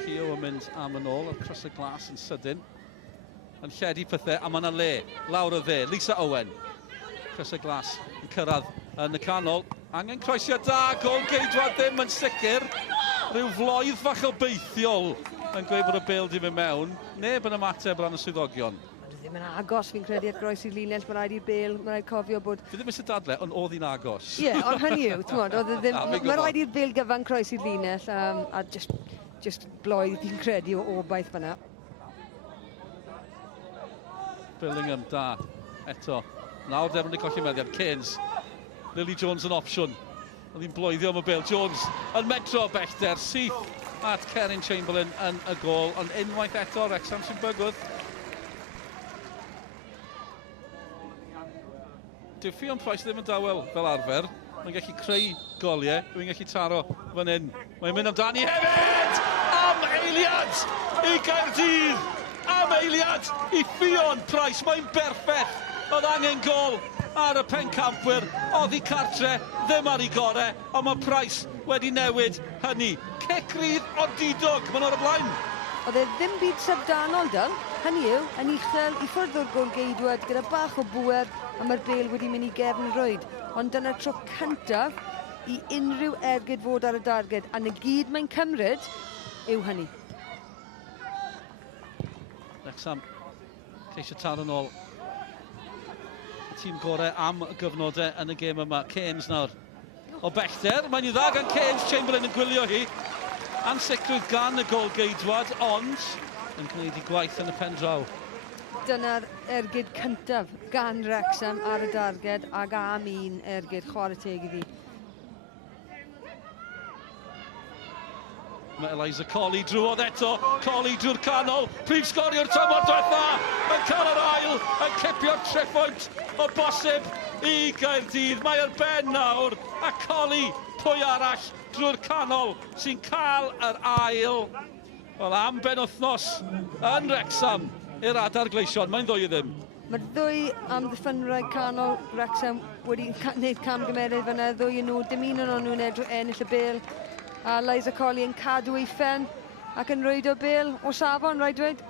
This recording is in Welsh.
Cio yn mynd am yn ôl, ar cros y glas yn sydyn. Yn lledu pethau, a mae yna le, lawr y dde, Lisa Owen. Cros y glas yn cyrraedd yn y canol. Angen croesio da, gol geidwad ddim yn sicr. Rhyw floedd fach o beithiol yn gweud bod y bêl di mynd mewn. Neb yn ymateb ran y swyddogion. Ddim yn agos, fi'n credu at groes i'r linell, mae rhaid i'r bêl, mae rhaid cofio bod... Fi ddim eisiau dadle, ond oedd hi'n agos. Ie, ond hynny yw, mae rhaid i'r bêl gyfan croes i'r linell, a just bloedd fi'n credu o obaith fyna. Billingham, da, eto. Nawr Devon wedi colli meddiad, Keynes. Lily Jones yn opsiwn. Oedd hi'n bloeddio am y bêl. Jones yn metro bellter, syth at Cerin Chamberlain yn y gol, ond unwaith eto Wrexham sy'n bygwth. Dyw Ffion Price ddim yn dawel fel arfer. Mae'n gallu creu goliau. Dwi'n gallu taro fan hyn. Mae'n mynd amdani hefyd! Am eiliad i Caerdydd! Am eiliad i Ffion Price. Mae'n berffeth. Oedd angen gol ar y pencampwyr. Oedd hi cartre, ddim ar ei gorau. Ond mae Price wedi newid hynny. Cic rydd o didog. Mae'n o'r blaen. Oedd e ddim byd syfdanol dan. Hynny yw, yn uchel i ffwrdd o'r gol geidwad gyda bach o bwer a mae'r bêl wedi mynd i gefn rwyd. Ond dyna'r tro cyntaf i unrhyw ergyd fod ar y darged, a na gyd mae'n cymryd yw hynny. Wrexham ceisio taro nôl. Y tîm gorau am y gyfnodau yn y gêm yma. Keynes nawr. O bellter, mae'n i dda gan Keynes, Chamberlain yn gwylio hi. Ansicrwydd gan y gol geidwad, ond yn gwneud i gwaith yn y pen draw. Dyna'r ergyd cyntaf gan Wrexham ar y darged ac am un ergyd chwarae teg iddi. Mae Eliza Colley drwodd eto, Colley drwy'r canol, prif sgorio'r tymor diwetha, yn cael yr ail, yn cipio'r treffoint o bosib i Gaerdydd. Mae ar ben nawr, a Colley, pwy arall drwy'r canol sy'n cael yr ail. Wel, am benwythnos yn Wrexham i'r adar gleision, mae'n ddwy ddim. Mae'r ddwy amddiffynwraig canol Wrexham wedi gwneud camgymeriad fyna, ddwy yn nhw, dim un o'n nhw'n ennill y bêl. A Eliza Colley yn cadw ei ffen ac yn rhoid o bêl o safon, rhaid dweud.